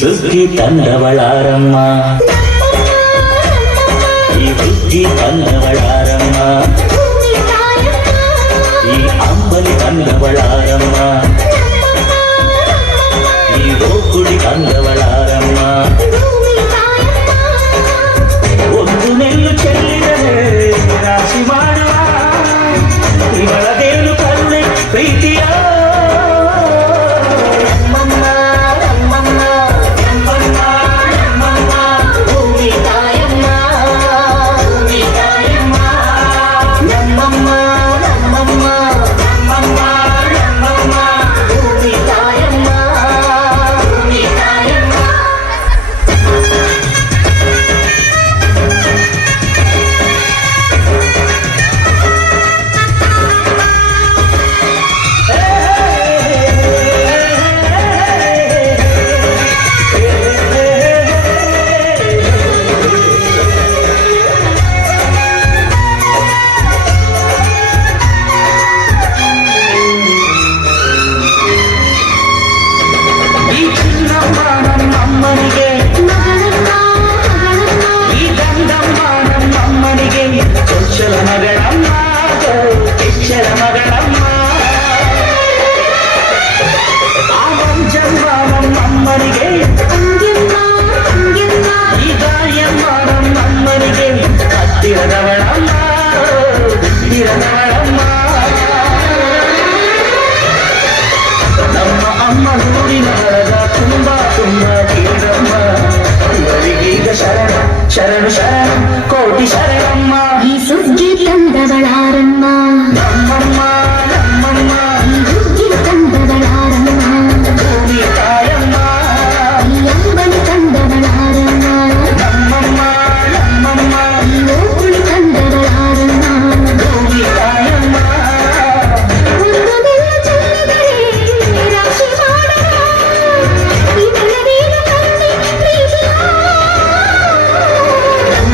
ಸುಗ್ಗಿ ತಂದವಳಾರಮ್ಮ, ಈ ಹುಗ್ಗಿ ತಂದವಳಾರಮ್ಮ, ಈ ಅಂಬಲಿ ತಂದವಳಾರಮ್ಮ, ಈ ಗೋಕುಳಿ ತಂದವಳಾರಮ್ಮ. ಒಂದು ನೆಲ್ಲು ಚೆಲ್ಲಿದರೆ ರಾಶಿ ಮಾಡುವ ಇವಳದೇನು ಕರುಣೆ ಪ್ರೀತಿಯ ನಮ್ಮ ಅಮ್ಮ ನೂರಿನ ಹಳದ ತುಂಬಾ ತುಂಬಾ ಕೀರಮ್ಮ, ಇವರಿಗೀಗ ಶರಣ ಶರಣು ಶರಣ ಕೋಟಿ ಶರಣಮ್ಮ. ಈ ಸುಗ್ಗಿ ತಂದವಳಾರಮ್ಮ, ನಮ್ಮಮ್ಮ ನಮ್ಮಮ್ಮ, ಈ ಹುಗ್ಗಿ ತಂದವಳಾರಮ್ಮ, ಭೂಮಿ ತಾಯಮ್ಮ, ಈ ಅಂಬಲಿ ತಂದವಳಾರಮ್ಮ, ನಮ್ಮಮ್ಮ ನಮ್ಮಮ್ಮ, ಈ ಗೋಕುಳಿ ತಂದವಳಾರಮ್ಮ. ಭೂಮಿ ತಾಯಮ್ಮ. ಒಂದು ನೆಲ್ಲು ಚೆಲ್ಲಿದರೆ ರಾಶಿ ಮಾಡುವ ಇವಳದೇನು ಕರುಣೆ ಪ್ರೀತಿಯ.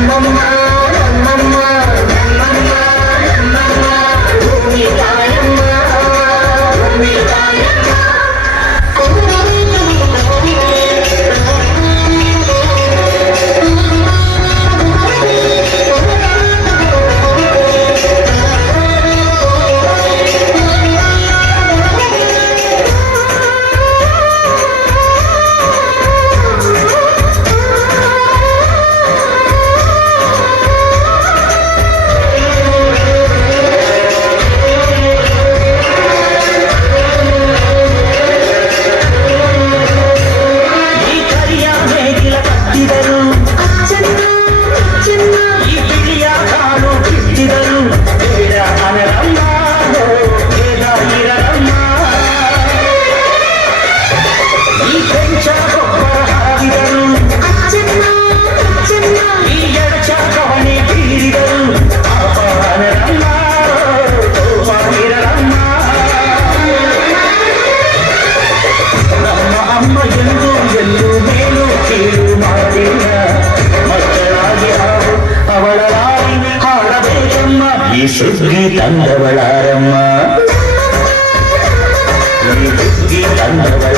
ನಮ್ಮಮ್ಮ ನಮ್ಮಮ್ಮ ನಮ್ಮಮ್ಮ ನಮ್ಮಮ್ಮ, ಭೂಮಿ ತಾಯಮ್ಮ, ಭೂಮಿ ತಾಯಮ್ಮ. ಅಮ್ಮ ಎಂದು ಎಲ್ಲೂ ಮೇಲೂ ಕೀಳು ಮಾಡಿಲ್ಲ, ಮಕ್ಕಳಾಗಿ ಹಾಡು ಅವಳ ರಾಣಿ ಹಾಡಬೇಕಮ್ಮ. ಈ ಸುಗ್ಗಿ ತಂದವಳಾರಮ್ಮ, ಈ ಸುಗ್ಗಿ ತಂದವಳ